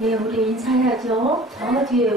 예, 우리 인사해야죠. 저 뒤에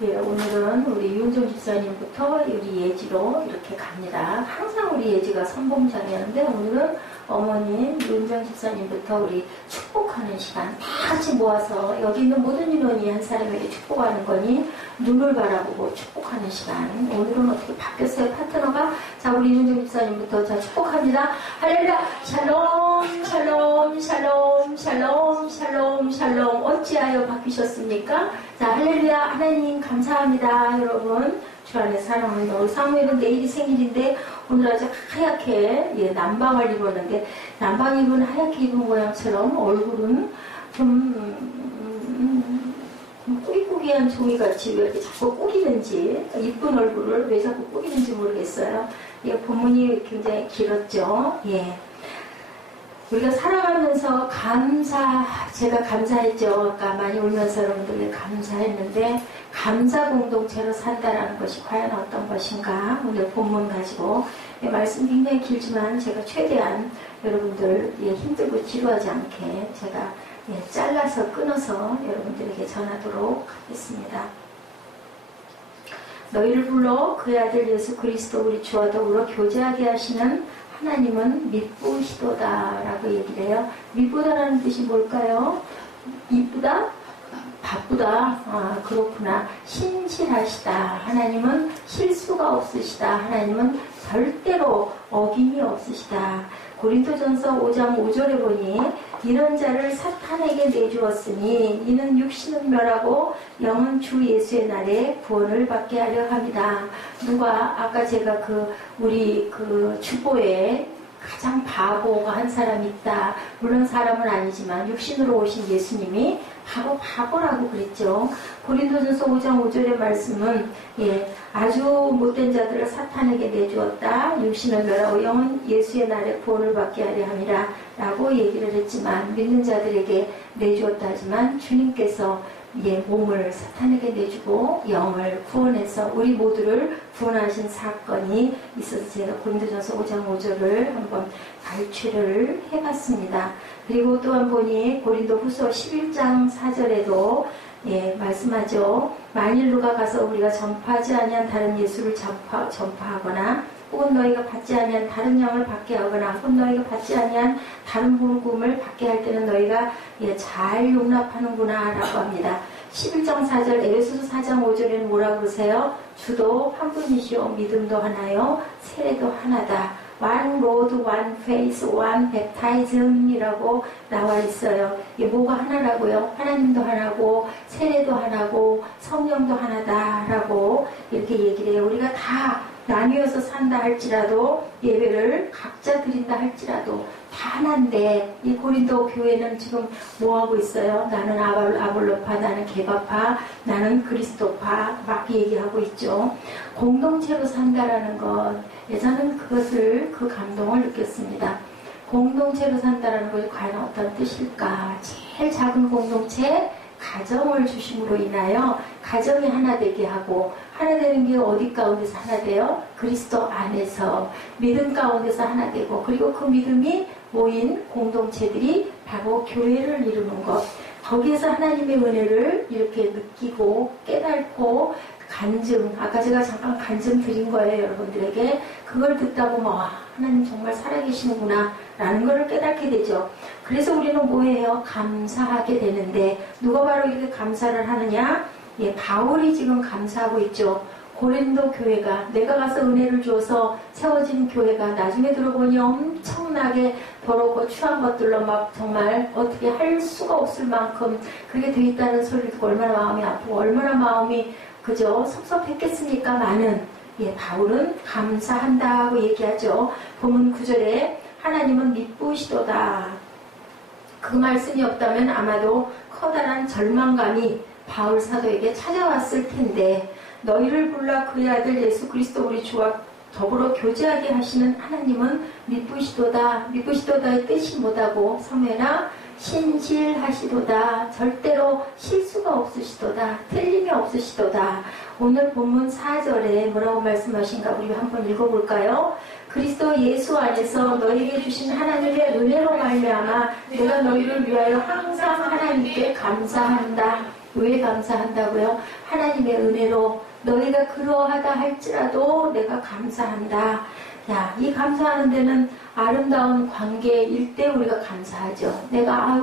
오늘은 우리 윤종 집사님부터 우리 예지로 이렇게 갑니다. 항상 우리 예지가 선봉장이었는데 오늘은 어머님 윤종 집사님부터 우리 축복하는 시간 다 같이 모아서 여기 있는 모든 인원이 한 사람에게 축복하는 거니 눈을 바라보고 축복하는 시간. 오늘은 어떻게 바뀌었어요? 파트너가. 자, 우리 윤종 집사님부터 자 축복합니다. 할렐루야. 샬롬 샬롬 샬롬 샬롬 샬롬 샬롬. 어찌하여 바뀌셨습니까? 자, 할렐루야. 하나님 감사합니다. 여러분 주 안에 사랑합니다. 우리 사무엘은 내일이 생일인데 오늘 아주 하얗게 남방을 입었는데 남방 입은 하얗게 입은 모양처럼 얼굴은 좀 꾸기꾸기한 종이같이 왜 이렇게 자꾸 꾸기는지, 이쁜 얼굴을 왜 자꾸 꾸기는지 모르겠어요. 예, 본문이 굉장히 길었죠. 예. 우리가 살아가면서 제가 감사했죠. 아까 많이 울면서 여러분들께 감사했는데, 감사 공동체로 산다라는 것이 과연 어떤 것인가? 오늘 본문 가지고, 예, 말씀 굉장히 길지만 제가 최대한 여러분들 힘들고 지루하지 않게 제가 잘라서 끊어서 여러분들에게 전하도록 하겠습니다. 너희를 불러 그의 아들 예수 그리스도 우리 주와 더불어 교제하게 하시는 하나님은 미쁘시도다 라고 얘기를 해요. 미쁘다라는 뜻이 뭘까요? 이쁘다? 바쁘다? 아, 그렇구나. 신실하시다. 하나님은 실수가 없으시다. 하나님은 절대로 어김이 없으시다. 고린도전서 5장 5절에 보니 이런 자를 사탄에게 내주었으니 이는 육신은 멸하고 영은 주 예수의 날에 구원을 받게 하려 합니다. 누가 아까 제가 우리 주보에 가장 바보가 한 사람이 있다. 물론 사람은 아니지만 육신으로 오신 예수님이 바보라고 그랬죠. 고린도전서 5장 5절의 말씀은 아주 못된 자들을 사탄에게 내주었다. 육신을 멸하고 영은 예수의 날에 구원을 받게 하려 함이라 라고 얘기를 했지만 믿는 자들에게 내주었다 하지만 주님께서 몸을 사탄에게 내주고 영을 구원해서 우리 모두를 구원하신 사건이 있어서 제가 고린도전서 5장 5절을 한번 발췌를 해봤습니다. 그리고 또한 보니 고린도후서 11장 4절에도 말씀하죠. 만일 누가 가서 우리가 전파하지 아니한 다른 예수를 전파하거나 혹은 너희가 받지 아니한 다른 영을 받게 하거나 혹은 너희가 받지 아니한 다른 복음을 받게 할 때는 너희가 잘 용납하는구나 라고 합니다. 11장 4절 에베소서 4장 5절에는 뭐라고 그러세요? 주도 한 분이시오 믿음도 하나요 세례도 하나다. One Lord, One Faith, One Baptism 이라고 나와 있어요. 이게 뭐가 하나라고요? 하나님도 하나고 세례도 하나고 성령도 하나다라고 이렇게 얘기를 해요. 우리가 다 나뉘어서 산다 할지라도 예배를 각자 드린다 할지라도 다 하나인데 이 고린도 교회는 지금 뭐하고 있어요? 나는 아볼로파, 나는 게바파, 나는 그리스도파 막 얘기하고 있죠. 공동체로 산다라는 것 저는 그 감동을 느꼈습니다. 공동체로 산다라는 것이 과연 어떤 뜻일까? 제일 작은 공동체 가정을 중심으로 인하여 가정이 하나 되게 하고 하나 되는 게 어디 가운데서 하나 돼요? 그리스도 안에서 믿음 가운데서 하나 되고 그리고 그 믿음이 모인 공동체들이 바로 교회를 이루는 것. 거기에서 하나님의 은혜를 이렇게 느끼고 깨닫고 간증, 아까 제가 잠깐 간증 드린 거예요, 여러분들에게. 그걸 듣다 보면 와, 하나님 정말 살아계시는구나 라는 걸 깨닫게 되죠. 그래서 우리는 뭐예요? 감사하게 되는데 누가 바로 이렇게 감사를 하느냐? 바울이 지금 감사하고 있죠. 고린도 교회가 내가 가서 은혜를 줘서 세워진 교회가 나중에 들어보니 엄청나게 더럽고 추한 것들로 막 정말 어떻게 할 수가 없을 만큼 그렇게 돼 있다는 소리를 듣고 얼마나 마음이 아프고 얼마나 마음이 그저 섭섭했겠습니까? 많은 바울은 감사한다고 얘기하죠. 본문 9절에 하나님은 미쁘시도다. 그 말씀이 없다면 아마도 커다란 절망감이 바울 사도에게 찾아왔을 텐데 너희를 불러 그의 아들 예수 그리스도 우리 주와 더불어 교제하게 하시는 하나님은 미쁘시도다. 미쁘시도다의 뜻이 뭐다고? 사무엘아 신실하시도다. 절대로 실수가 없으시도다. 틀림이 없으시도다. 오늘 본문 4절에 뭐라고 말씀하신가 우리 한번 읽어볼까요? 그리스도 예수 안에서 너희에게 주신 하나님의 은혜로 말미암아 내가 너희를 위하여 항상 하나님께 감사한다. 왜 감사한다고요? 하나님의 은혜로 너희가 그러하다 할지라도 내가 감사한다. 야, 이 감사하는 데는 아름다운 관계일 때 우리가 감사하죠. 내가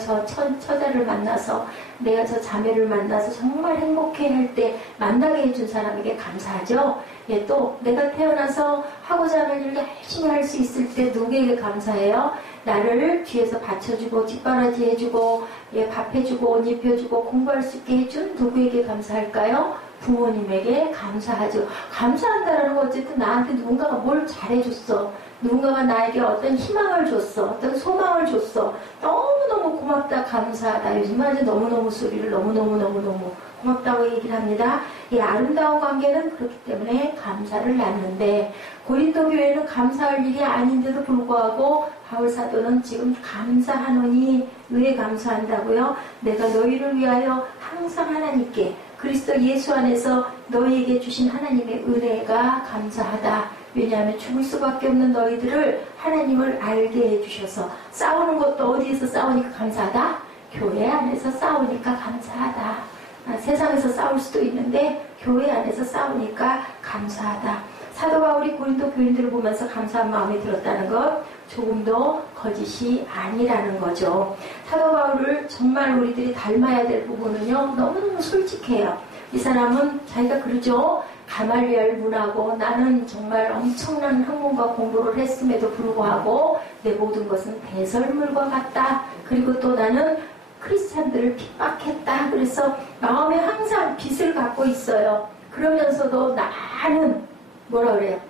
저 처자를 만나서, 내가 저 자매를 만나서 정말 행복해 할 때 만나게 해준 사람에게 감사하죠. 예, 또 내가 태어나서 하고자 하는 일을 열심히 할 수 있을 때 누구에게 감사해요? 나를 뒤에서 받쳐주고 뒷바라지 해주고 예, 밥 해주고 옷 입혀주고 공부할 수 있게 해준 누구에게 감사할까요? 부모님에게 감사하죠. 감사한다는 건 어쨌든 나한테 누군가가 뭘 잘해줬어. 누군가가 나에게 어떤 희망을 줬어. 어떤 소망을 줬어. 너무너무 고맙다, 감사하다. 요즘 아주 너무너무 소리를 너무너무 고맙다고 얘기를 합니다. 이 아름다운 관계는 그렇기 때문에 감사를 낳는데 고린도 교회는 감사할 일이 아닌데도 불구하고 바울 사도는 지금 감사하노니 왜 감사한다고요? 내가 너희를 위하여 항상 하나님께 그리스도 예수 안에서 너희에게 주신 하나님의 은혜가 감사하다. 왜냐하면 죽을 수밖에 없는 너희들을 하나님을 알게 해주셔서 싸우는 것도 어디에서 싸우니까 감사하다? 교회 안에서 싸우니까 감사하다. 세상에서 싸울 수도 있는데 교회 안에서 싸우니까 감사하다. 사도 바울이 고린도 교인들을 보면서 감사한 마음이 들었다는 것 조금도 거짓이 아니라는 거죠. 사도 바울을 정말 우리들이 닮아야 될 부분은요, 너무너무 솔직해요. 이 사람은 자기가 그러죠. 가말리엘 문하고 나는 정말 엄청난 학문과 공부를 했음에도 불구하고 내 모든 것은 배설물과 같다. 그리고 또 나는 크리스찬들을 핍박했다. 그래서 마음에 항상 빚을 갖고 있어요. 그러면서도 나는 뭐라 그래요?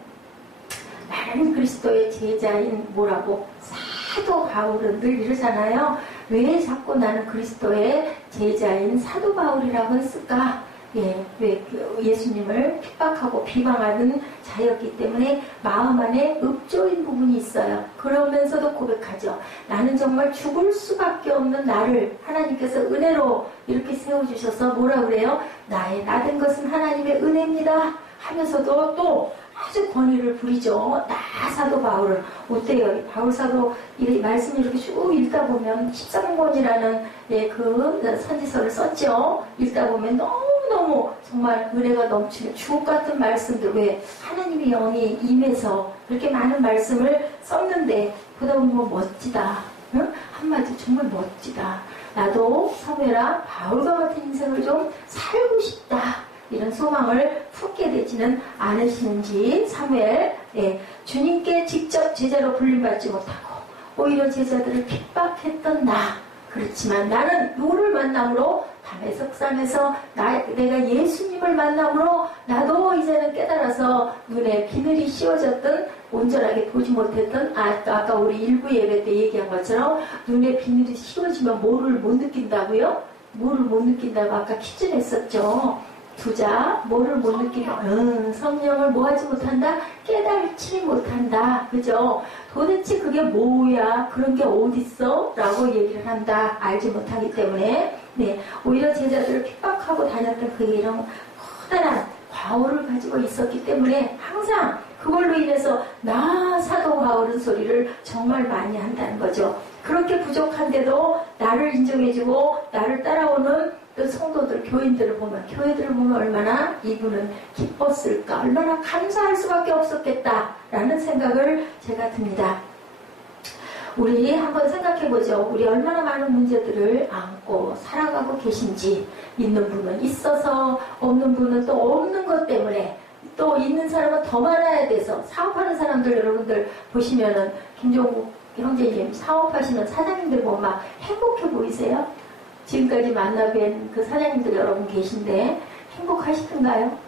나는 그리스도의 제자인 뭐라고? 사도 바울은 늘 이러잖아요. 왜 자꾸 나는 그리스도의 제자인 사도 바울이라고 했을까? 예, 왜 예수님을 핍박하고 비방하는 자였기 때문에 마음 안에 읍조인 부분이 있어요. 그러면서도 고백하죠. 나는 정말 죽을 수밖에 없는 나를 하나님께서 은혜로 이렇게 세워주셔서 뭐라 그래요? 나의 나된 것은 하나님의 은혜입니다. 하면서도 또 아주 권위를 부리죠. 나 사도 바울은 어때요? 바울 사도 이 말씀을 이렇게 쭉 읽다 보면 13권이라는 예, 그 선지서를 썼죠. 읽다 보면 너무너무 정말 은혜가 넘치는 주옥 같은 말씀들, 왜 하나님의 영이 임해서 그렇게 많은 말씀을 썼는데 보다 보면 멋지다. 응? 한마디 정말 멋지다. 나도 사무엘아 바울과 같은 인생을 좀 살고 싶다. 이런 소망을 품게 되지는 않으시는지 사무엘, 예, 주님께 직접 제자로 불림받지 못하고 오히려 제자들을 핍박했던 나. 그렇지만 나는 누구를 만남으로 다메섹산에서 내가 예수님을 만남으로 나도 이제는 깨달아서 눈에 비늘이 씌워졌던 온전하게 보지 못했던 아까 우리 일부 예배 때 얘기한 것처럼 눈에 비늘이 씌워지면 뭐를 못 느낀다고요? 뭐를 못 느낀다고 아까 퀴즈 냈었죠. 두자 뭐를 못 느끼냐? 성령을 뭐 하지 못한다? 깨달지 못한다. 그죠? 도대체 그게 뭐야? 그런 게 어딨어? 라고 얘기를 한다. 알지 못하기 때문에. 네, 오히려 제자들을 핍박하고 다녔던 그 이런 커다란 과오를 가지고 있었기 때문에 항상 그걸로 인해서 나 사도 바울은 소리를 정말 많이 한다는 거죠. 그렇게 부족한데도 나를 인정해주고 나를 따라오는 또 성도들, 교회들을 보면 얼마나 이분은 기뻤을까, 얼마나 감사할 수밖에 없었겠다라는 생각을 제가 듭니다. 우리 한번 생각해보죠. 우리 얼마나 많은 문제들을 안고 살아가고 계신지. 있는 분은 있어서 없는 분은 또 없는 것 때문에 또 있는 사람은 더 많아야 돼서 사업하는 사람들 여러분들 보시면은 김종국 형제님 사업하시는 사장님들 보면 막 행복해 보이세요? 지금까지 만나뵌 그 사장님들 여러분 계신데 행복하시던가요?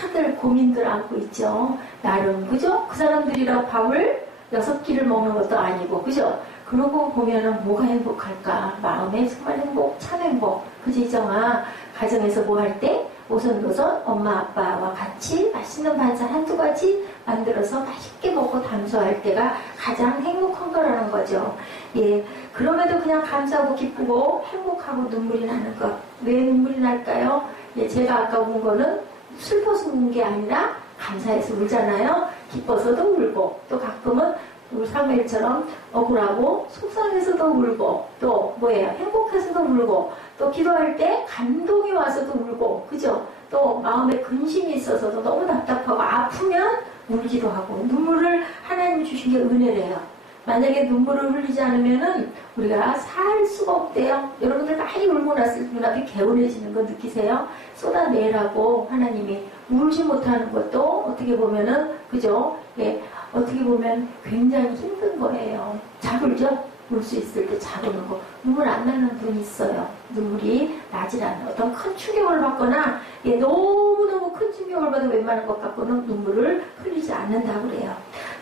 다들 고민들 안고 있죠. 나름 그죠? 그 사람들이랑 밥을 6끼를 먹는 것도 아니고 그죠? 그러고 보면은 뭐가 행복할까? 마음에 정말 행복, 참 행복. 그지 정아? 가정에서 뭐 할 때? 오선도선 엄마 아빠와 같이 맛있는 반찬 한두 가지 만들어서 맛있게 먹고 담소할 때가 가장 행복한 거라는 거죠. 예, 그럼에도 그냥 감사하고 기쁘고 행복하고 눈물이 나는 것. 왜 눈물이 날까요? 예, 제가 아까 본 거는 슬퍼서 우는 게 아니라 감사해서 울잖아요. 기뻐서도 울고, 또 가끔은 우리 사무엘처럼 억울하고 속상해서도 울고, 또 뭐예요? 행복해서도 울고, 또 기도할 때 감동이 와서도 울고, 그죠? 또 마음에 근심이 있어서도 너무 답답하고 아프면 울기도 하고, 눈물을 하나님이 주신 게 은혜래요. 만약에 눈물을 흘리지 않으면은 우리가 살 수가 없대요. 여러분들 많이 울고 났을 때 눈앞이 개운해지는 거 느끼세요? 쏟아내라고 하나님이 울지 못하는 것도 어떻게 보면은, 그죠? 예, 어떻게 보면 굉장히 힘든 거예요. 잘 울죠? 울 수 있을 때 잘 우는 거. 눈물 안 나는 분이 있어요. 눈물이 나질 않아요. 어떤 큰 충격을 받거나, 예, 너무너무 큰 충격을 받아 웬만한 것 갖고는 눈물을 흘리지 않는다고 그래요.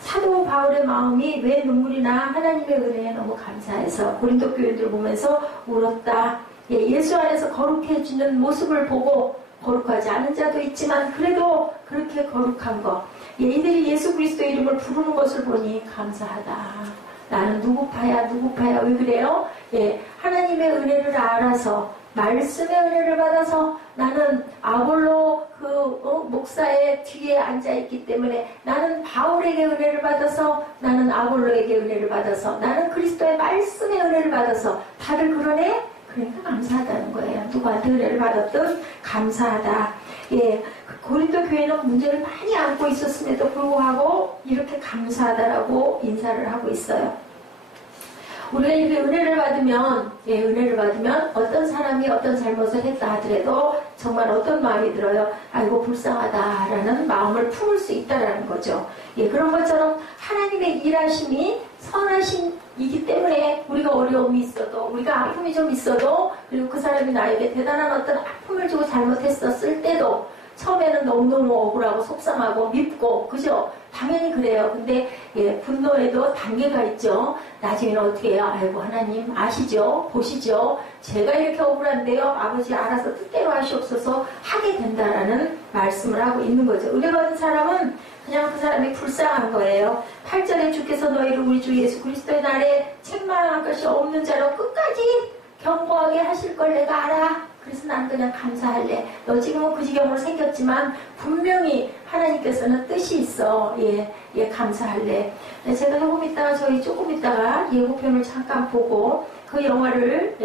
사도 바울의 마음이 왜 눈물이 나? 하나님의 은혜에 너무 감사해서 고린도 교인들 보면서 울었다. 예, 예수 안에서 거룩해지는 모습을 보고, 거룩하지 않은 자도 있지만 그래도 그렇게 거룩한 거, 예, 이들이 예수 그리스도 이름을 부르는 것을 보니 감사하다. 나는 누구파야 누구파야. 왜 그래요? 예, 하나님의 은혜를 알아서 말씀의 은혜를 받아서 나는 아볼로 목사의 뒤에 앉아있기 때문에, 나는 바울에게 은혜를 받아서, 나는 아볼로에게 은혜를 받아서, 나는 그리스도의 말씀의 은혜를 받아서 다들 그러네? 그러니까 감사하다는 거예요. 누구한테 은혜를 받았든 감사하다. 예, 고린도 교회는 문제를 많이 안고 있었음에도 불구하고 이렇게 감사하다라고 인사를 하고 있어요. 우리가 이렇게 은혜를 받으면, 예, 은혜를 받으면 어떤 사람이 어떤 잘못을 했다 하더라도 정말 어떤 마음이 들어요? 아이고 불쌍하다라는 마음을 품을 수 있다라는 거죠. 예, 그런 것처럼 하나님의 일하심이 선하심이기 때문에 우리가 어려움이 있어도, 우리가 아픔이 좀 있어도, 그리고 그 사람이 나에게 대단한 어떤 아픔을 주고 잘못했었을 때도 처음에는 너무너무 억울하고 속상하고 밉고, 그죠? 당연히 그래요. 근데 예, 분노에도 단계가 있죠. 나중에는 어떻게 해요? 아이고 하나님 아시죠? 보시죠? 제가 이렇게 억울한데요. 아버지 알아서 뜻대로 하시옵소서 하게 된다라는 말씀을 하고 있는 거죠. 은혜 받은 사람은 그냥 그 사람이 불쌍한 거예요. 8절에 주께서 너희를 우리 주 예수 그리스도의 날에 책망할 것이 없는 자로 끝까지 경고하게 하실 걸 내가 알아. 그래서 난 그냥 감사할래. 너 지금은 그 지경으로 생겼지만 분명히 하나님께서는 뜻이 있어. 예, 감사할래. 제가 조금 있다가 예고편을 잠깐 보고 그 영화를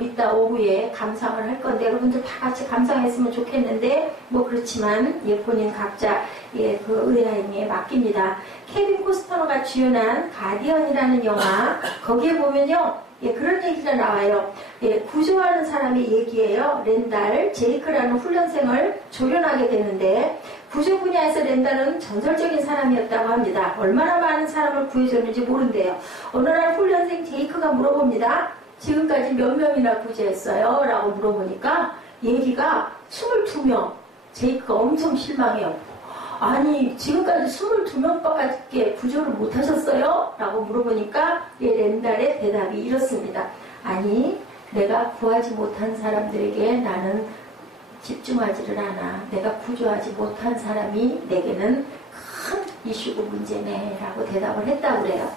이따 오후에 감상을 할 건데, 여러분들 다 같이 감상했으면 좋겠는데, 뭐 그렇지만 예, 본인 각자 예, 그 의뢰인에 맡깁니다. 케빈 코스터너가 주연한 가디언이라는 영화, 거기에 보면요. 예, 그런 얘기가 나와요. 예, 구조하는 사람의 얘기예요. 렌달, 제이크라는 훈련생을 조련하게 되는데, 구조 분야에서 렌달은 전설적인 사람이었다고 합니다. 얼마나 많은 사람을 구해줬는지 모른대요. 어느 날 훈련생 제이크가 물어봅니다. 지금까지 몇 명이나 구조했어요? 라고 물어보니까 얘기가 22명. 제이크가 엄청 실망해요. 아니 지금까지 22명밖에 구조를 못하셨어요? 라고 물어보니까 렌달의 대답이 이렇습니다. 아니 내가 구하지 못한 사람들에게 나는 집중하지를 않아. 내가 구조하지 못한 사람이 내게는 큰 이슈고 문제네 라고 대답을 했다고 그래요.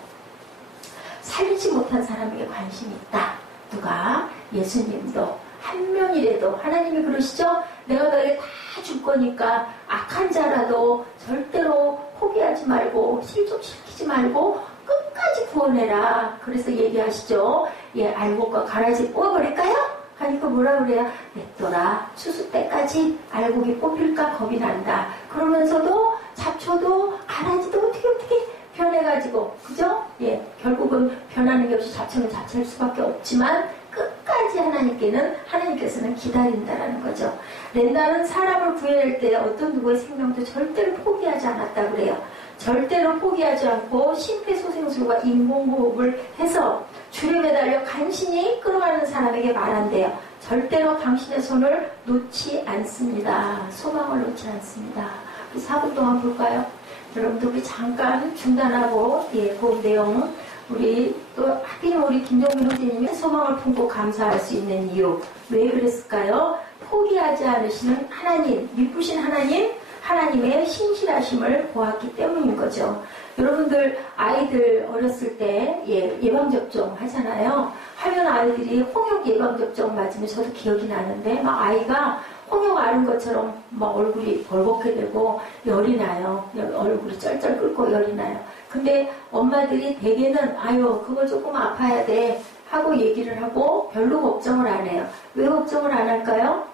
살리지 못한 사람에게 관심이 있다. 누가? 예수님도 한 명이라도 하나님이 그러시죠? 내가 너에게 다 줄 거니까 악한 자라도 절대로 포기하지 말고 실족시키지 말고 끝까지 구원해라. 그래서 얘기하시죠. 예, 알곡과 가라지 뽑아버릴까요? 하니까 뭐라 그래요? 냅둬라. 추수 때까지 알곡이 뽑힐까 겁이 난다. 그러면서도 잡초도 가라지도 어떻게 변해가지고, 그죠? 예, 결국은 변하는 게 없이 잡초는 잡초일 수밖에 없지만 끝까지 하나님께서는 기다린다라는 거죠. 렌달은 사람을 구해낼 때 어떤 누구의 생명도 절대로 포기하지 않았다고 그래요. 절대로 포기하지 않고 심폐소생술과 인공호흡을 해서 줄에 매달려 간신히 끌어가는 사람에게 말한대요. 절대로 당신의 손을 놓지 않습니다. 소망을 놓지 않습니다. 4분 동안 볼까요? 여러분들 우리 잠깐 중단하고 그 내용 우리 또 하필 우리 김정민 후대님이 소망을 품고 감사할 수 있는 이유 왜 그랬을까요? 포기하지 않으시는 하나님, 미쁘신 하나님, 하나님의 신실하심을 보았기 때문인 거죠. 여러분들 아이들 어렸을 때 예방접종 하잖아요. 하면 아이들이 홍역 예방접종 맞으면 저도 기억이 나는데 막 아이가 홍역 앓은 것처럼 막 얼굴이 벌겋게 되고 열이 나요. 얼굴이 쩔쩔 끓고 열이 나요. 근데 엄마들이 대개는 아유 그거 조금 아파야 돼 하고 얘기를 하고 별로 걱정을 안 해요. 왜 걱정을 안 할까요?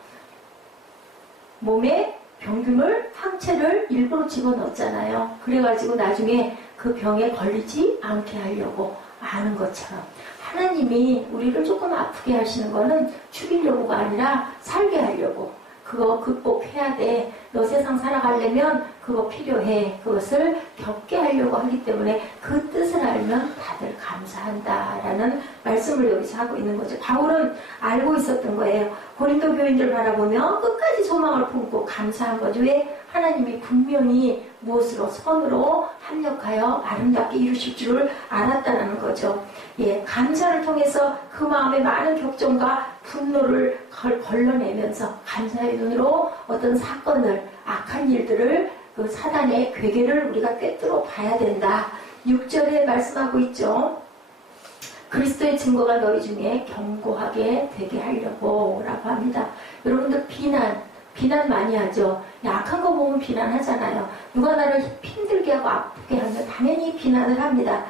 몸에 병균을, 항체를 일부러 집어넣었잖아요. 그래가지고 나중에 그 병에 걸리지 않게 하려고 아는 것처럼 하나님이 우리를 조금 아프게 하시는 거는 죽이려고가 아니라 살게 하려고. 그거 극복해야 돼. 너 세상 살아가려면 그거 필요해. 그것을 겪게 하려고 하기 때문에 그 뜻을 알면 다들 감사한다라는 말씀을 여기서 하고 있는 거죠. 바울은 알고 있었던 거예요. 고린도 교인들 바라보며 끝까지 소망을 품고 감사한 거죠. 왜? 하나님이 분명히 무엇으로 선으로 합력하여 아름답게 이루실 줄을 알았다는 거죠. 감사를 통해서 그 마음의 많은 격정과 분노를 걸러내면서 감사의 눈으로 어떤 사건을, 악한 일들을, 그 사단의 괴계를 우리가 꿰뚫어 봐야 된다. 6절에 말씀하고 있죠. 그리스도의 증거가 너희 중에 견고하게 되게 하려고 라고 합니다. 여러분들 비난 많이 하죠. 약한 거 보면 비난하잖아요. 누가 나를 힘들게 하고 아프게 하면 당연히 비난을 합니다.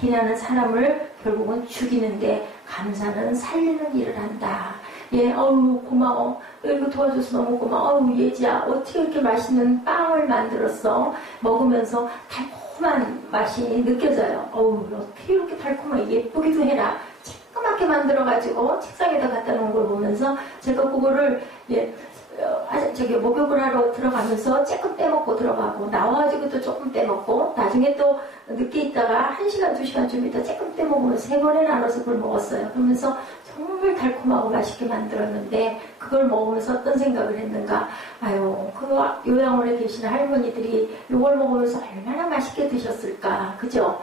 비난은 사람을 결국은 죽이는데 감사는 살리는 일을 한다. 어우 고마워. 이거 도와줘서 너무 고마워. 어우 예지야 어떻게 이렇게 맛있는 빵을 만들었어. 먹으면서 달콤한 맛이 느껴져요. 어우 어떻게 이렇게 달콤하게 예쁘기도 해라. 조그맣게 만들어가지고 책상에다 갖다 놓은 걸 보면서 제가 그거를 목욕을 하러 들어가면서 조금 떼먹고 들어가고 나와가지고 또 조금 떼먹고 나중에 또 늦게 있다가 1시간 2시간 좀 있다 조금 떼먹으면서 3번에 나눠서 그걸 먹었어요. 그러면서 정말 달콤하고 맛있게 만들었는데 그걸 먹으면서 어떤 생각을 했는가. 아유 그 요양원에 계시는 할머니들이 이걸 먹으면서 얼마나 맛있게 드셨을까. 그죠?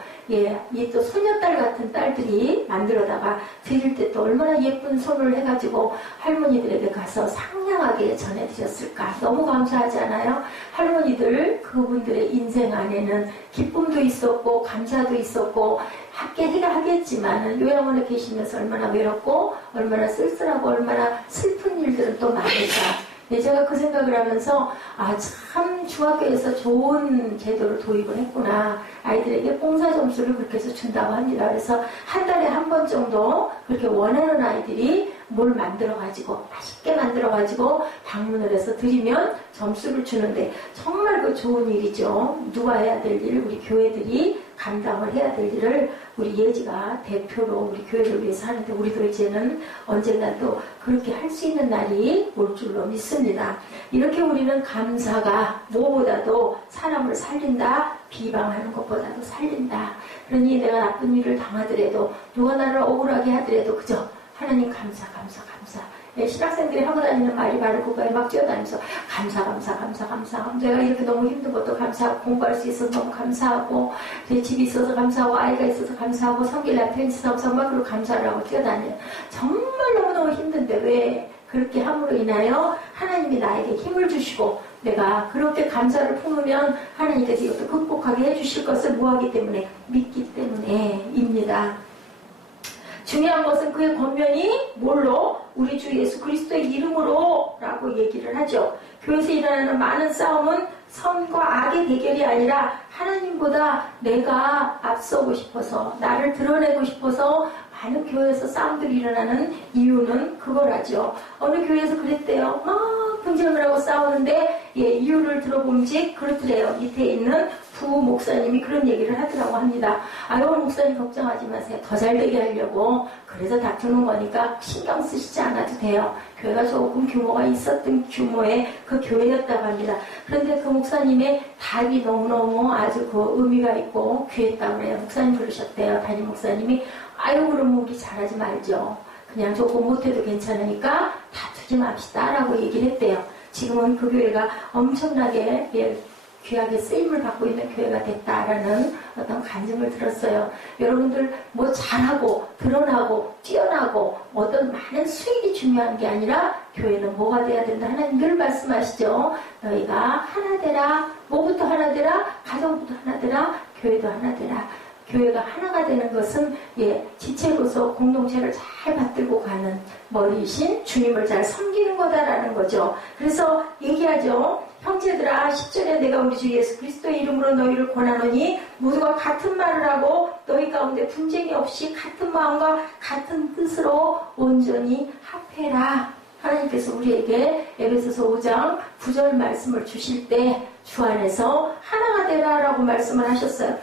또 소녀딸 같은 딸들이 만들어다가 드릴 때 또 얼마나 예쁜 손을 해가지고 할머니들에게 가서 상냥하게 전해드렸을까. 너무 감사하지 않아요? 할머니들 그분들의 인생 안에는 기쁨도 있었고 감사도 있었고 하겠지만 요양원에 계시면서 얼마나 외롭고 얼마나 쓸쓸하고 얼마나 슬픈 일들은 또 많을까. 제가 그 생각을 하면서 참 중학교에서 좋은 제도를 도입을 했구나. 아이들에게 봉사 점수를 그렇게 해서 준다고 합니다. 그래서 한 달에 한 번 정도 그렇게 원하는 아이들이 뭘 만들어가지고 맛있게 만들어가지고 방문을 해서 드리면 점수를 주는데 정말 그 좋은 일이죠. 누가 해야 될 일, 우리 교회들이 감당을 해야 될 일을 우리 예지가 대표로 우리 교회를 위해서 하는데 우리도 이제는 언젠가 또 그렇게 할 수 있는 날이 올 줄로 믿습니다. 이렇게 우리는 감사가 무엇보다도 사람을 살린다, 비방하는 것보다도 살린다. 그러니 내가 나쁜 일을 당하더라도 누가 나를 억울하게 하더라도 그저 하나님 감사. 신학생들이 하고 다니는 말이 바로 그거에 막 뛰어다니면서 감사. 내가 이렇게 너무 힘든 것도 감사하고 공부할 수 있어서 너무 감사하고 내 집이 있어서 감사하고 아이가 있어서 감사하고 성길 남편이 있어서 정말 그리고 감사를 하고 뛰어다녀요. 정말 너무너무 힘든데 왜 그렇게 함으로 인하여 하나님이 나에게 힘을 주시고 내가 그렇게 감사를 품으면 하나님께서 이것도 극복하게 해주실 것을 뭐하기 때문에 믿기 때문에입니다. 중요한 것은 그의 권면이 뭘로? 우리 주 예수 그리스도의 이름으로 라고 얘기를 하죠. 교회에서 일어나는 많은 싸움은 선과 악의 대결이 아니라 하나님보다 내가 앞서고 싶어서 나를 드러내고 싶어서 많은 교회에서 싸움들이 일어나는 이유는 그거라죠. 어느 교회에서 그랬대요. 막 분쟁을 하고 싸우는데 이유를 들어보면 그렇더래요. 밑에 있는 부 목사님이 그런 얘기를 하더라고 합니다. 목사님 걱정하지 마세요. 더 잘되게 하려고 그래서 다투는 거니까 신경 쓰시지 않아도 돼요. 교회가 조금 규모가 있었던 규모의 그 교회였다고 합니다. 그런데 그 목사님의 답이 너무너무 아주 그 의미가 있고 귀했다고 그래요. 목사님 그러셨대요. 담임 목사님이 그러면 우리 잘하지 말죠. 그냥 조금 못해도 괜찮으니까 다투지 맙시다 라고 얘기를 했대요. 지금은 그 교회가 엄청나게 귀하게 쓰임을 받고 있는 교회가 됐다라는 어떤 간증을 들었어요. 여러분들 뭐 잘하고 드러나고 뛰어나고 어떤 많은 수익이 중요한 게 아니라 교회는 뭐가 돼야 된다. 하나님 늘 말씀하시죠. 너희가 하나 되라. 뭐부터 하나 되라? 가정부터 하나 되라. 교회도 하나 되라. 교회가 하나가 되는 것은 지체로서 공동체를 잘 받들고 가는 머리이신 주님을 잘 섬기는 거다라는 거죠. 그래서 얘기하죠. 형제들아 10절에 내가 우리 주 예수 그리스도의 이름으로 너희를 권하노니 모두가 같은 말을 하고 너희 가운데 분쟁이 없이 같은 마음과 같은 뜻으로 온전히 합해라. 하나님께서 우리에게 에베소서 5장 9절 말씀을 주실 때 주 안에서 하나가 되라라고 말씀을 하셨어요.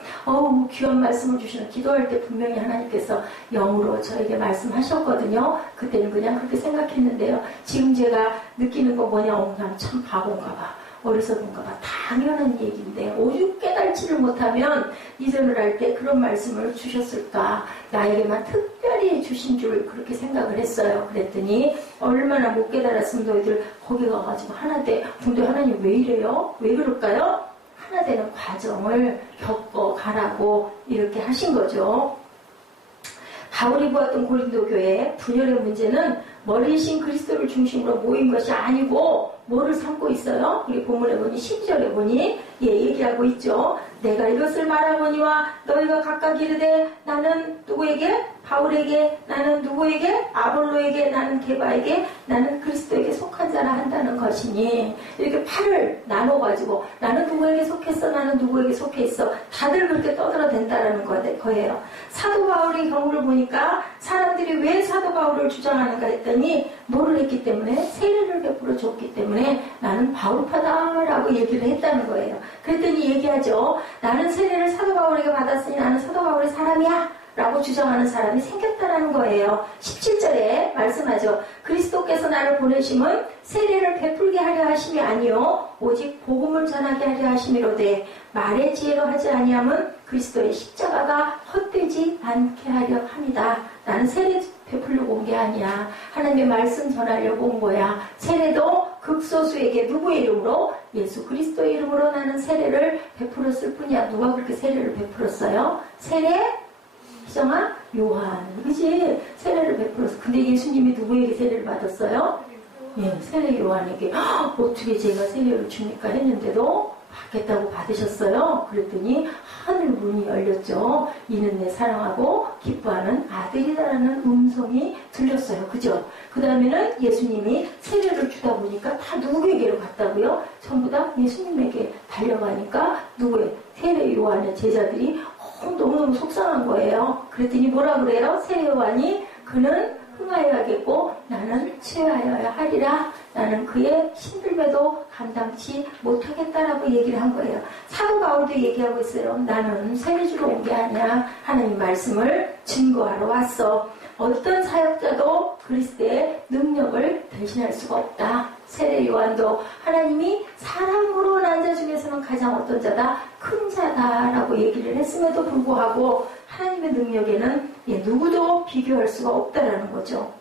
귀한 말씀을 주시는 기도할 때 분명히 하나님께서 영으로 저에게 말씀하셨거든요. 그때는 그냥 그렇게 생각했는데요. 지금 제가 느끼는 거 뭐냐, 난 참 바본가 봐. 어리석은가 봐. 당연한 얘기인데 오죽 깨달지를 못하면 이전을 할 때 그런 말씀을 주셨을까. 나에게만 특별히 주신 줄 그렇게 생각을 했어요. 그랬더니 얼마나 못 깨달았으면 너희들 거기 가가지고 하나 돼. 근데 하나님 왜 이래요? 왜 그럴까요? 하나 되는 과정을 겪어가라고 이렇게 하신 거죠. 바울이 보았던 고린도 교회 분열의 문제는 머리이신 그리스도를 중심으로 모인 것이 아니고 뭐를 삼고 있어요? 우리 본문에 보니 12절에 보니 얘기하고 있죠. 내가 이것을 말하거니와 너희가 각각 이르되 나는 누구에게? 바울에게, 나는 누구에게? 아볼로에게, 나는 게바에게, 나는 그리스도에게 속한 자라 한다는 것이니 이렇게 팔을 나눠가지고 나는 누구에게 속했어? 나는 누구에게 속했어? 다들 그렇게 떠들어댄다라는 거예요. 사도 바울의 경우를 보니까 사람들이 왜 사도 바울을 주장하는가 했더니 뭐를 했기 때문에? 세례를 베풀어 줬기 때문에 나는 바울파다라고 얘기를 했다는 거예요. 그랬더니 얘기하죠. 나는 세례를 사도 바울에게 받았으니 나는 사도 바울의 사람이야 라고 주장하는 사람이 생겼다라는 거예요. 17절에 말씀하죠. 그리스도께서 나를 보내심은 세례를 베풀게 하려 하심이 아니요 오직 복음을 전하게 하려 하심이로되 말의 지혜로 하지 아니함은 그리스도의 십자가가 헛되지 않게 하려 합니다. 나는 세례 베풀려고 온 게 아니야. 하나님의 말씀 전하려고 온 거야. 세례도 극소수에게 누구의 이름으로? 예수 그리스도의 이름으로 나는 세례를 베풀었을 뿐이야. 누가 그렇게 세례를 베풀었어요? 세례? 희정아? 요한. 그치? 세례를 베풀었어. 근데 예수님이 누구에게 세례를 받았어요? 세례 요한에게. 어떻게 제가 세례를 줍니까? 했는데도 받겠다고 받으셨어요. 그랬더니 하늘 문이 열렸죠. 이는 내 사랑하고 기뻐하는 아들이다라는 음성이 들렸어요. 그죠? 그 다음에는 예수님이 세례를 주다 보니까 다 누구에게로 갔다고요? 전부 다 예수님에게 달려가니까 누구의? 세례 요한의 제자들이 너무너무 속상한 거예요. 그랬더니 뭐라 그래요? 세례 요한이 그는 흥하여야겠고 나는 취하여야 하리라. 나는 그의 신들매도 감당치 못하겠다라고 얘기를 한 거예요. 사도 바울도 얘기하고 있어요. 나는 세례 주러 온 게 아니야. 하나님 말씀을 증거하러 왔어. 어떤 사역자도 그리스도의 능력을 대신할 수가 없다. 세례 요한도 하나님이 사람으로 난 자 중에서는 가장 어떤 자다? 큰 자다라고 얘기를 했음에도 불구하고 하나님의 능력에는 누구도 비교할 수가 없다라는 거죠.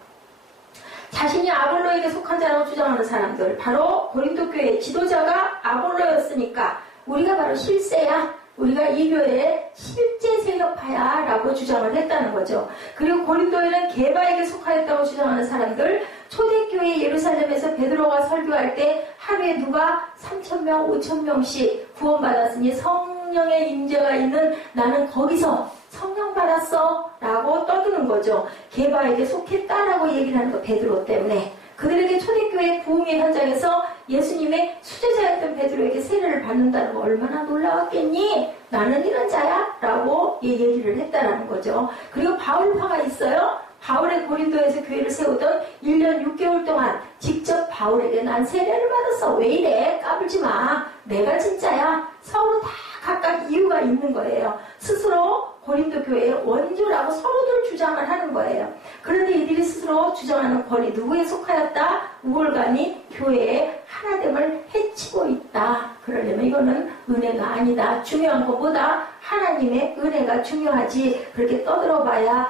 자신이 아볼로에게 속한 자라고 주장하는 사람들, 바로 고린도 교회의 지도자가 아볼로였으니까 우리가 바로 실세야. 우리가 이 교회의 실제 세력파야 라고 주장을 했다는 거죠. 그리고 고린도에는 게바에게 속하였다고 주장하는 사람들, 초대교회 예루살렘에서 베드로가 설교할 때 하루에 누가 3,000명, 5,000명씩 구원받았으니 성령의 임재가 있는 나는 거기서 성령 받았어 라고 떠드는 거죠. 게바에게 속했다라고 얘기를 하는 거, 베드로 때문에. 그들에게 초대교회 부흥의 현장에서 예수님의 수제자였던 베드로에게 세례를 받는다는 거 얼마나 놀라웠겠니? 나는 이런 자야? 라고 얘기를 했다라는 거죠. 그리고 바울파가 있어요. 바울의 고린도에서 교회를 세우던 1년 6개월 동안 직접 바울에게 난 세례를 받았어. 왜 이래? 까불지 마. 내가 진짜야. 서로 다 각각 이유가 있는 거예요. 스스로 고린도 교회의 원조라고 서로들 주장을 하는 거예요. 그런데 이들이 스스로 주장하는 권위 누구에 속하였다? 우월감이 교회의 하나됨을 해치고 있다. 그러려면 이거는 은혜가 아니다. 중요한 것보다 하나님의 은혜가 중요하지. 그렇게 떠들어봐야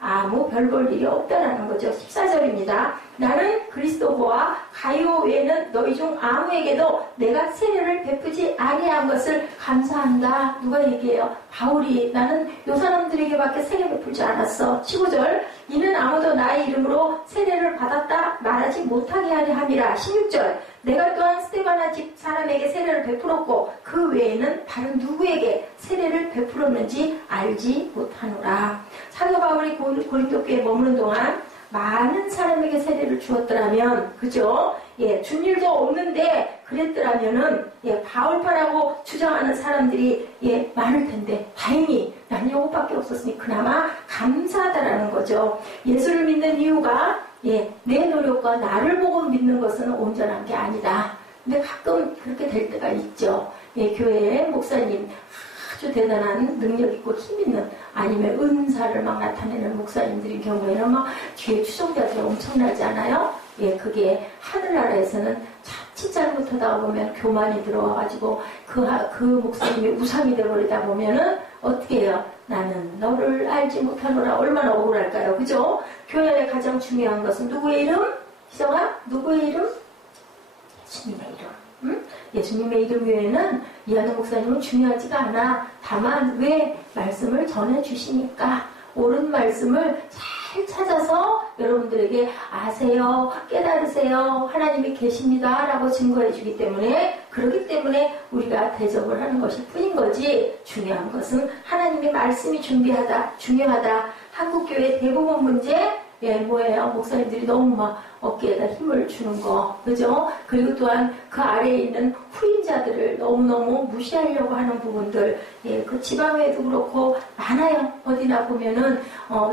아무 별 볼 일이 없다라는 거죠. 14절에 9절입니다. 나는 그리스도와 가이오 외에는 너희 중 아무에게도 내가 세례를 베푸지 아니한 것을 감사한다. 누가 얘기해요? 바울이. 나는 요 사람들에게밖에 세례 베풀지 않았어. 15절 이는 아무도 나의 이름으로 세례를 받았다 말하지 못하게 하려 함이라. 16절 내가 또한 스데바나 집 사람에게 세례를 베풀었고 그 외에는 다른 누구에게 세례를 베풀었는지 알지 못하노라. 사도 바울이 고린도 교회에 머무는 동안 많은 사람에게 세례를 주었더라면, 그죠? 예, 준 일도 없는데 그랬더라면은, 예, 바울파라고 주장하는 사람들이, 예, 많을 텐데, 다행히 나는 이것밖에 없었으니 그나마 감사하다라는 거죠. 예수를 믿는 이유가, 예, 내 노력과 나를 보고 믿는 것은 온전한 게 아니다. 근데 가끔 그렇게 될 때가 있죠. 예, 교회의 목사님, 아주 대단한 능력 있고 힘 있는 아니면 은사를 막 나타내는 목사님들의 경우에는 막 뒤에 추종자들이 엄청나지 않아요? 예, 그게 하늘나라에서는 자칫 잘못하다 보면 교만이 들어와가지고 그 목사님이 우상이 되어버리다 보면은 어떻게 해요? 나는 너를 알지 못하노라. 얼마나 억울할까요? 그죠? 교회 안에 가장 중요한 것은 누구의 이름? 희정아? 누구의 이름? 예수님의 이름. 예수님의 이름 외에는 이하늘 목사님은 중요하지가 않아. 다만 왜 말씀을 전해주시니까 옳은 말씀을 잘 찾아서 여러분들에게 아세요, 깨달으세요, 하나님이 계십니다 라고 증거해 주기 때문에, 그렇기 때문에 우리가 대접을 하는 것일 뿐인 거지, 중요한 것은 하나님의 말씀이 중요하다. 한국교회 대부분 문제, 예, 뭐예요? 목사님들이 너무 막 어깨에다 힘을 주는 거, 그죠? 그리고 또한 그 아래에 있는 후임자들을 너무너무 무시하려고 하는 부분들, 예, 그 지방에도 그렇고 많아요. 어디나 보면은,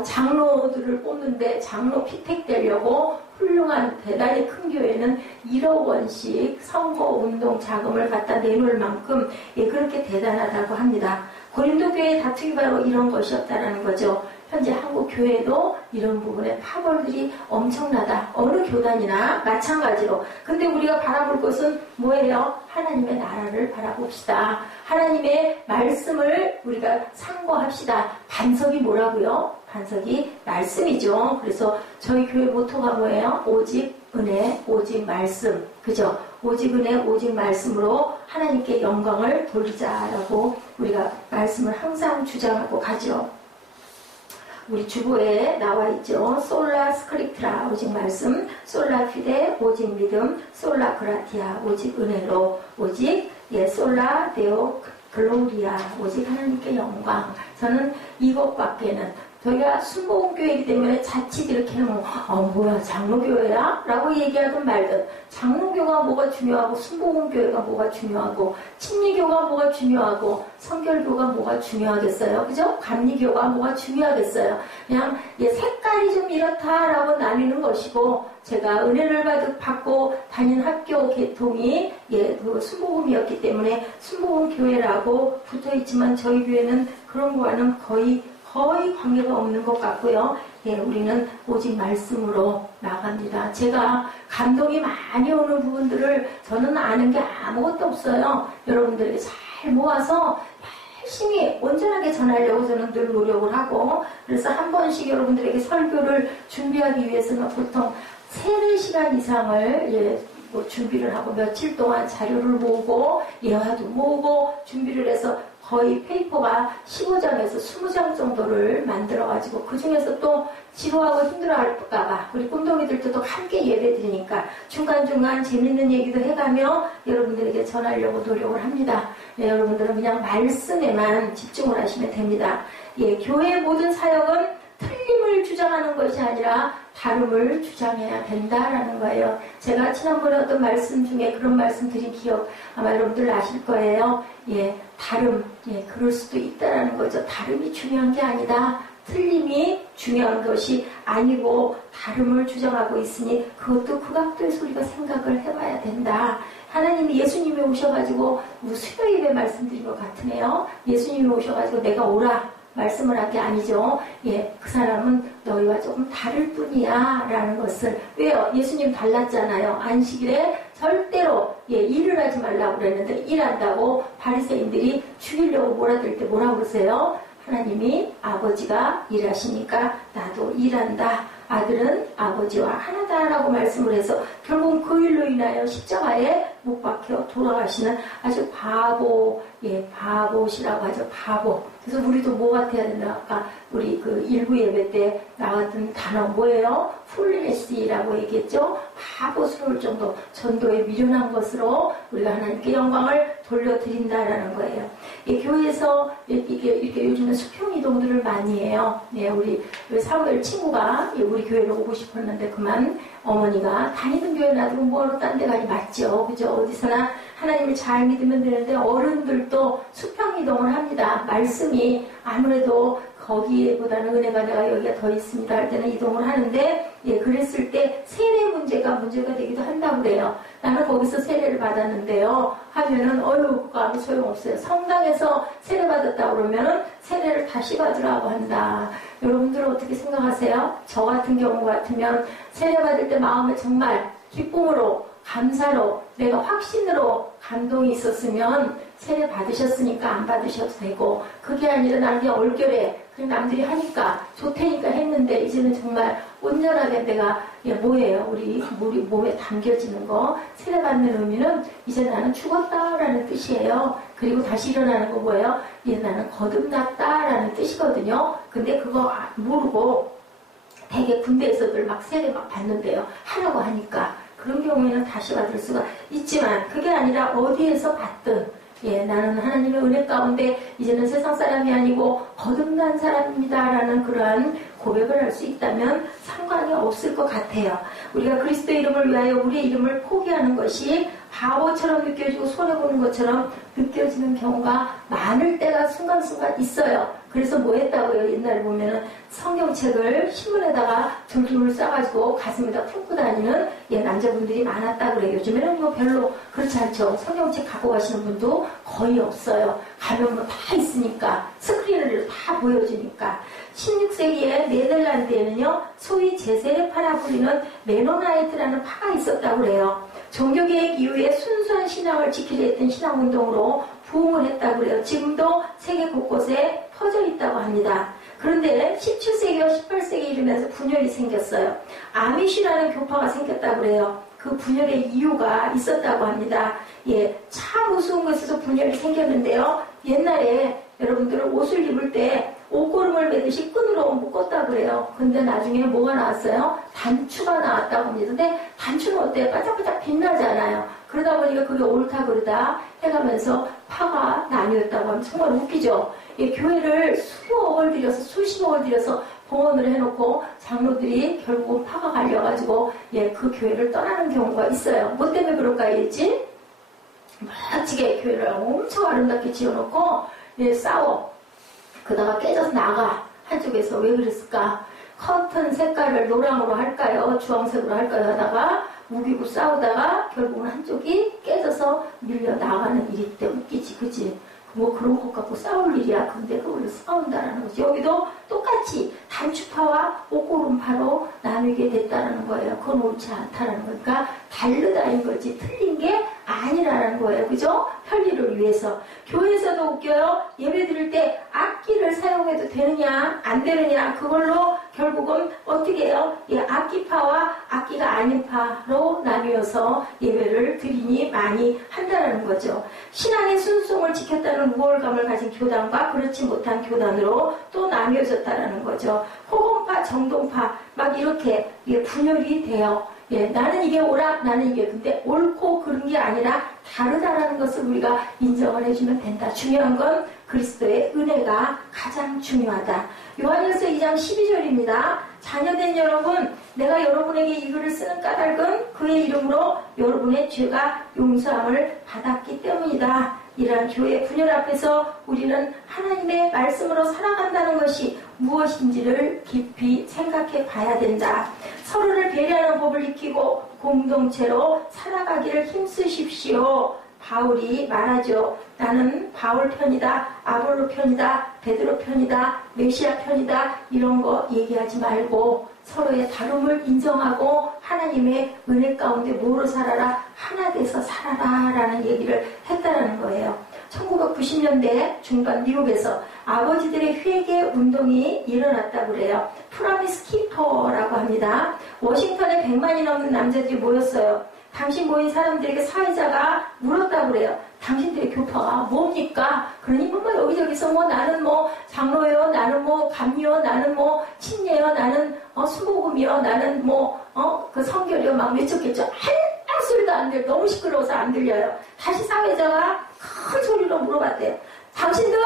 장로들을 뽑는데 장로 피택되려고 훌륭한 대단히 큰 교회는 1억 원씩 선거운동 자금을 갖다 내놓을 만큼, 예, 그렇게 대단하다고 합니다. 고린도 교회의 다툼이 바로 이런 것이었다라는 거죠. 현재 한국 교회도 이런 부분에 파벌들이 엄청나다. 어느 교단이나 마찬가지로. 근데 우리가 바라볼 것은 뭐예요? 하나님의 나라를 바라봅시다. 하나님의 말씀을 우리가 상고합시다. 반석이 뭐라고요? 반석이 말씀이죠. 그래서 저희 교회 모토가 뭐예요? 오직 은혜, 오직 말씀. 그죠? 오직 은혜, 오직 말씀으로 하나님께 영광을 돌리자라고 우리가 말씀을 항상 주장하고 가죠. 우리 주보에 나와 있죠. 솔라 스크립트라 오직 말씀, 솔라 피데 오직 믿음, 솔라 그라티아 오직 은혜로, 오직 예 솔라 데오 글로리아 오직 하나님께 영광. 저는 이것밖에는, 저희가 순복음교회이기 때문에 자칫 이렇게 하면 뭐야 장로교회야? 라고 얘기하든 말든, 장로교가 뭐가 중요하고 순복음교회가 뭐가 중요하고 침례교가 뭐가 중요하고 성결교가 뭐가 중요하겠어요? 그죠? 감리교가 뭐가 중요하겠어요? 그냥 예, 색깔이 좀 이렇다라고 나뉘는 것이고, 제가 은혜를 받고 다닌 학교 계통이 예, 그 순복음이었기 때문에 순복음교회라고 붙어있지만 저희 교회는 그런 거와는 거의 관계가 없는 것 같고요. 예, 우리는 오직 말씀으로 나갑니다. 제가 감동이 많이 오는 부분들을 저는 아는 게 아무것도 없어요. 여러분들에게 잘 모아서 열심히 온전하게 전하려고 저는 늘 노력을 하고, 그래서 한 번씩 여러분들에게 설교를 준비하기 위해서는 보통 3-4시간 이상을 예, 준비를 하고 며칠 동안 자료를 모으고 예화도 모으고 준비를 해서 거의 페이퍼가 15장에서 20장 정도를 만들어가지고, 그 중에서 또 지루하고 힘들어할까봐 우리 꿈동이들도 또 함께 예배 드리니까 중간중간 재밌는 얘기도 해가며 여러분들에게 전하려고 노력을 합니다. 네, 여러분들은 그냥 말씀에만 집중을 하시면 됩니다. 예, 교회의 모든 사역은 틀림을 주장하는 것이 아니라 다름을 주장해야 된다라는 거예요. 제가 지난번에 어떤 말씀 중에 그런 말씀 드린 기억 아마 여러분들 아실 거예요. 예, 다름, 예, 그럴 수도 있다라는 거죠. 다름이 중요한 게 아니다. 틀림이 중요한 것이 아니고 다름을 주장하고 있으니 그것도 그 각도에서 우리가 생각을 해봐야 된다. 하나님이 예수님이 오셔가지고 수요 예배 말씀드린 것 같으네요. 예수님이 오셔가지고 내가 오라 말씀을 한 게 아니죠. 예, 그 사람은 너희와 조금 다를 뿐이야 라는 것을. 왜요? 예수님 달랐잖아요. 안식일에 절대로 예, 일을 하지 말라고 그랬는데 일한다고 바리새인들이 죽이려고 몰아들 때 뭐라고 그러세요? 하나님이 아버지가 일하시니까 나도 일한다. 아들은 아버지와 하나다라고 말씀을 해서 결국 그 일로 인하여 십자가에 못 박혀 돌아가시는 아주 바보시라고 하죠. 바보. 그래서 우리도 뭐 같아야 된다? 아까 우리 그 일부 예배 때 나왔던 단어 뭐예요? 훌리네스라고 얘기했죠. 바보스러울 정도 전도에 미련한 것으로 우리가 하나님께 영광을 돌려드린다라는 거예요. 이 교회에서 이렇게 요즘은 수평 이동들을 많이 해요. 네, 우리 사무엘 친구가 우리 교회로 오고 싶었는데 그만 어머니가 다니던 교회 놔두고 뭐하러 딴 데 가지 맞죠. 그죠? 어디서나 하나님을 잘 믿으면 되는데 어른들도 수평 이동을 합니다. 말씀이 아무래도 거기보다는 은혜가 내가 여기가 더 있습니다 할 때는 이동을 하는데 그랬을 때 세례 문제가 되기도 한다고 그래요. 나는 거기서 세례를 받았는데요 하면은 그거 아무 소용없어요. 성당에서 세례 받았다고 그러면은 세례를 다시 받으라고 한다. 여러분들은 어떻게 생각하세요? 저 같은 경우 같으면 세례 받을 때 마음에 정말 기쁨으로 감사로 내가 확신으로 감동이 있었으면 세례 받으셨으니까 안 받으셔도 되고 그게 아니라 나는 얼결에 그냥 남들이 하니까 좋다니까 했는데 이제는 정말 온전하게 내가 뭐예요? 우리 몸에 담겨지는 거 세례 받는 의미는 이제 나는 죽었다라는 뜻이에요. 그리고 다시 일어나는 거 뭐예요? 이제 나는 거듭났다라는 뜻이거든요. 근데 그거 모르고 되게 군대에서들 막 세례 막 받는데요. 하라고 하니까 그런 경우에는 다시 받을 수가 있지만 그게 아니라 어디에서 받든 나는 하나님의 은혜 가운데 이제는 세상 사람이 아니고 거듭난 사람입니다라는 그러한 고백을 할 수 있다면 상관이 없을 것 같아요. 우리가 그리스도 이름을 위하여 우리의 이름을 포기하는 것이 바보처럼 느껴지고 손해보는 것처럼 느껴지는 경우가 많을 때가 순간순간 있어요. 그래서 뭐 했다고요? 옛날에 보면은 성경책을 신문에다가 둘둘 싸가지고 가슴에다 품고 다니는 남자분들이 많았다 그래요. 요즘에는 뭐 별로 그렇지 않죠. 성경책 갖고 가시는 분도 거의 없어요. 가면 뭐 다 있으니까 스크린으로 다 보여주니까. 16세기에 네덜란드에는요 소위 제세례파라 불리는 메노나이트라는 파가 있었다고 그래요. 종교개혁 이후에 순수한 신앙을 지키려 했던 신앙운동으로 부흥을 했다고 그래요. 지금도 세계 곳곳에 퍼져 있다고 합니다. 그런데 17세기와 18세기에 이르면서 분열이 생겼어요. 아미시라는 교파가 생겼다고 그래요. 그 분열의 이유가 있었다고 합니다. 참 우스운 것에서 분열이 생겼는데요. 옛날에 여러분들은 옷을 입을 때 옷고름을 매듯이 끈으로 묶었다고 그래요. 근데 나중에 뭐가 나왔어요? 단추가 나왔다고 합니다. 근데 단추는 어때요? 반짝반짝 빛나잖아요. 그러다 보니까 그게 옳다 그러다 해가면서 파가 나뉘었다고 하면 정말 웃기죠. 교회를 수억을 들여서 수십억을 들여서 봉헌을 해놓고 장로들이 결국은 파가 갈려가지고 그 교회를 떠나는 경우가 있어요. 뭐 때문에 그럴까 했지? 멋지게 교회를 엄청 아름답게 지어놓고 싸워. 그러다가 깨져서 나가. 한쪽에서 왜 그랬을까? 커튼 색깔을 노랑으로 할까요? 주황색으로 할까요? 하다가 우기고 싸우다가 결국은 한쪽이 깨져서 밀려 나가는 일이 때 웃기지, 그치? 뭐 그런 것 갖고 싸울 일이야. 근데 그걸로 싸운다라는 거지. 여기도 똑같이 단추파와 옷고름파로 나누게 됐다라는 거예요. 그건 옳지 않다라는 거니까 다르다는 거지 틀린 게 아니라는 거예요. 그죠? 편리를 위해서. 교회에서도 웃겨요. 예배 드릴 때 악기를 사용해도 되느냐 안 되느냐 그걸로 결국은 어떻게 해요? 악기파와 악기가 아닌 파로 나뉘어서 예배를 드리니 많이 한다는 거죠. 신앙의 순종을 지켰다는 우월감을 가진 교단과 그렇지 못한 교단으로 또 나뉘어졌다는 거죠. 호공파, 정동파 막 이렇게 분열이 돼요. 나는 이게 옳아, 나는 이게 근데 옳고 그런 게 아니라 다르다라는 것을 우리가 인정을 해주면 된다. 중요한 건 그리스도의 은혜가 가장 중요하다. 요한일서 2장 12절입니다. 자녀된 여러분, 내가 여러분에게 이 글을 쓰는 까닭은 그의 이름으로 여러분의 죄가 용서함을 받았기 때문이다. 이러한 교회 분열 앞에서 우리는 하나님의 말씀으로 살아간다는 것이 무엇인지를 깊이 생각해 봐야 된다. 서로를 배려하는 법을 익히고 공동체로 살아가기를 힘쓰십시오. 바울이 말하죠. 나는 바울 편이다, 아볼로 편이다, 베드로 편이다, 메시아 편이다 이런 거 얘기하지 말고 서로의 다름을 인정하고 하나님의 은혜 가운데 뭐로 살아라? 하나 돼서 살아라 라는 얘기를 했다라는 거예요. 1990년대 중반 미국에서 아버지들의 회개 운동이 일어났다고 그래요. 프라미스 키퍼라고 합니다. 워싱턴에 100만이 넘는 남자들이 모였어요. 당시 모인 사람들에게 사회자가 물었다고 그래요. 당신들의 교파가 뭡니까? 그러니 뭐 여기저기서 나는 장로요, 나는 감리요, 나는 침례요, 나는 수복음이요, 나는 그 성결이요 막 외쳤겠죠. 한 소리도 안 들려. 너무 시끄러워서 안 들려요. 다시 사회자가 큰 소리로 물어봤대요. 당신들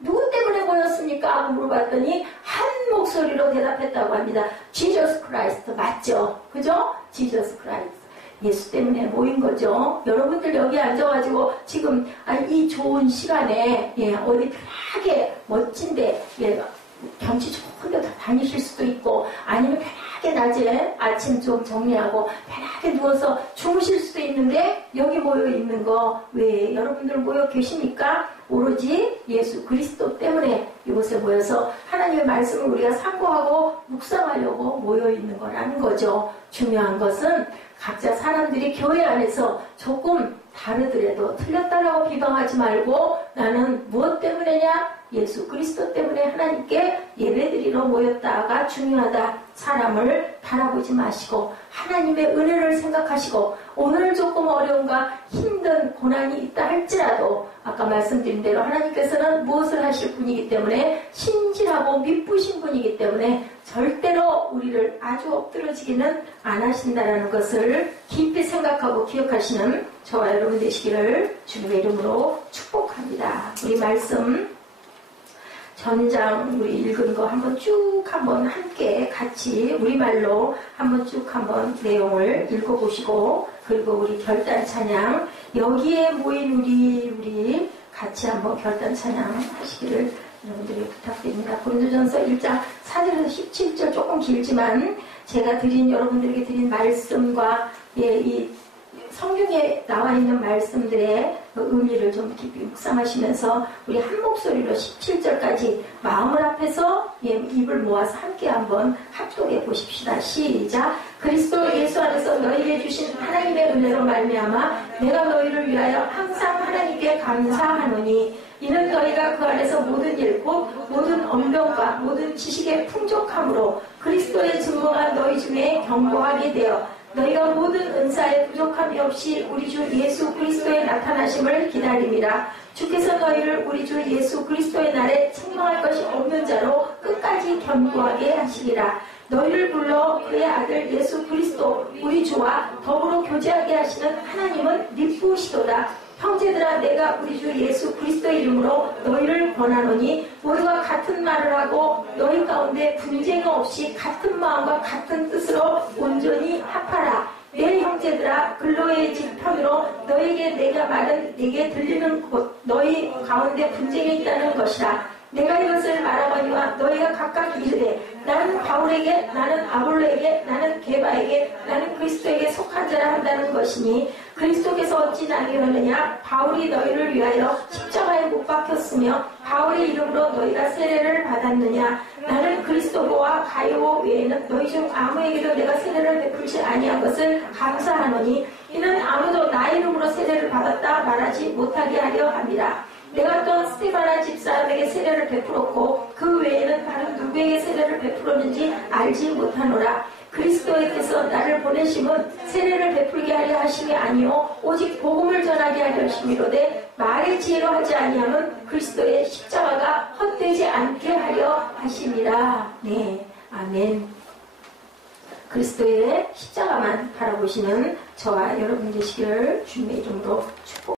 누구 때문에 모였습니까? 하고 물어봤더니 한 목소리로 대답했다고 합니다. Jesus Christ. 맞죠? 그죠? Jesus Christ. 예수 때문에 모인 거죠. 여러분들 여기 앉아가지고 지금 이 좋은 시간에 어디 편하게 멋진데 경치 좋은 데 다니실 수도 있고 아니면 편하게 낮에 아침 좀 정리하고 편하게 누워서 주무실 수도 있는데 여기 모여 있는 거 왜 여러분들 모여 계십니까? 오로지 예수 그리스도 때문에 이곳에 모여서 하나님의 말씀을 우리가 상고하고 묵상하려고 모여 있는 거라는 거죠. 중요한 것은 각자 사람들이 교회 안에서 조금 다르더라도 틀렸다라고 비방하지 말고 나는 무엇 때문에냐? 예수 그리스도 때문에 하나님께 예배드리러 모였다가 중요하다. 사람을 바라보지 마시고 하나님의 은혜를 생각하시고 오늘 조금 어려움과 힘든 고난이 있다 할지라도 아까 말씀드린 대로 하나님께서는 무엇을 하실 분이기 때문에 신실하고 미쁘신 분이기 때문에 절대로 우리를 아주 엎드러지기는 안 하신다라는 것을 깊이 생각하고 기억하시는 저와 여러분 되시기를 주님의 이름으로 축복합니다. 우리 말씀 전장 우리 읽은 거 한번 함께 같이 우리말로 쭉 한번 내용을 읽어보시고 그리고 우리 결단 찬양 여기에 모인 우리 같이 한번 결단 찬양 하시기를 여러분들이 부탁드립니다. 고린도전서 1장 4절에서 17절 조금 길지만 제가 여러분들에게 드린 말씀과 이 성경에 나와 있는 말씀들의 의미를 좀 깊이 묵상하시면서 우리 한 목소리로 17절까지 마음을 합해서 입을 모아서 함께 한번 합독해 보십시다. 시작. 그리스도 예수 안에서 너희에게 주신 하나님의 은혜로 말미암아 내가 너희를 위하여 항상 하나님께 감사하노니 이는 너희가 그 안에서 모든 일 곧 모든 언변과 모든 지식의 풍족함으로 그리스도의 증거가 너희 중에 견고하게 되어 너희가 모든 은사에 부족함이 없이 우리 주 예수 그리스도의 나타나심을 기다림이라. 주께서 너희를 우리 주 예수 그리스도의 날에 책망할 것이 없는 자로 끝까지 견고하게 하시리라. 너희를 불러 그의 아들 예수 그리스도 우리 주와 더불어 교제하게 하시는 하나님은 미쁘시도다. 형제들아 내가 우리 주 예수 그리스도의 이름으로 너희를 권하노니 모두가 같은 말을 하고 너희 가운데 분쟁 없이 같은 마음과 같은 뜻으로 온전히 합하라. 내 형제들아 근로의 집 편으로 너희에게 내가 말은 네게 들리는 곳 너희 가운데 분쟁이 있다는 것이라. 내가 이것을 말하거니와 너희가 각각 이르되 나는 바울에게 나는 아볼로에게 나는 게바에게 나는 그리스도에게 속한 자라 한다는 것이니 그리스도께서 어찌 나뉘었느냐. 바울이 너희를 위하여 십자가에 못 박혔으며 바울의 이름으로 너희가 세례를 받았느냐. 나는 그리스도보와 가요 외에는 너희 중 아무에게도 내가 세례를 베풀지 아니한 것을 감사하노니 이는 아무도 나 이름으로 세례를 받았다 말하지 못하게 하려 함이라. 내가 또한 스테바나 집사람에게 세례를 베풀었고 그 외에는 다른 누구에게 세례를 베풀었는지 알지 못하노라. 그리스도께서 나를 보내심은 세례를 베풀게 하려 하심이 아니요 오직 복음을 전하게 하려 하심이로되 말의 지혜로 하지 아니하면 그리스도의 십자가가 헛되지 않게 하려 하심이라. 네, 아멘. 그리스도의 십자가만 바라보시는 저와 여러분 되시기를 주님의 이름으로 축복.